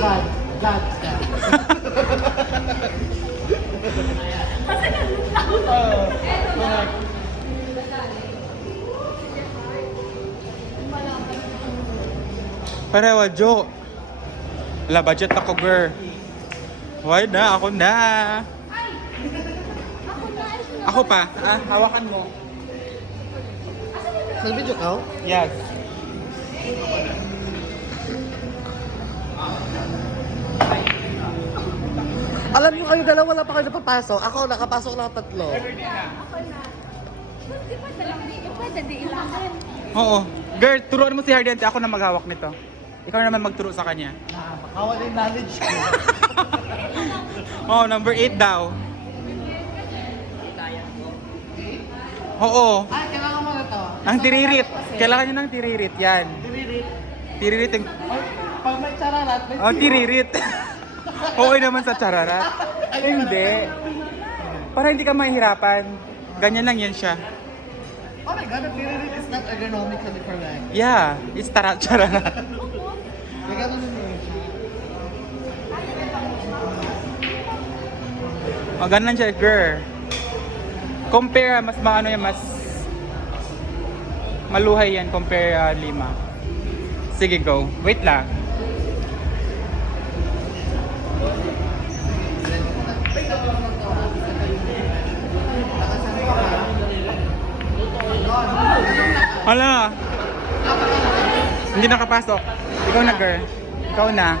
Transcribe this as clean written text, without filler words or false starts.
God. God ka. Kasi nalutaw. Correct. Parewa, Jo. Wala, budget ako, girl. Why na? Ako na. Ako pa. Hawakan mo. Sa video ka? Yes. Alam niyo kayo dalawa wala pa kayo napapasok. Ako nakapasok lang 3. Ako na. Di ba talagang pwede di ilahin? Oo. Girl, turuan mo si Hardiante. Ako na maghawak nito. Ikaw naman magturo sa kanya. Nakakawala yung knowledge ko. Oh, number 8 daw. Oo. Ay, kailangan mo na to. Ang tiririt. Kailangan nyo ng tiririt. Yan. Tiririt. Tiririt yung... Pag may chararat, may Oh, tiririt. Okay naman sa chararat. Hindi. Para hindi ka mahihirapan. Ganyan lang yan siya. Oh my God, the tiririt is not ergonomically correct. Yeah. It's chararat. May ganun yun siya. O, ganun siya, girl. Compare, mas maano yan, mas maluhay yan, compare 5. Sige, go. Wait lang. Hala. Hindi nakapasok. Ikaw na, girl. Ikaw na.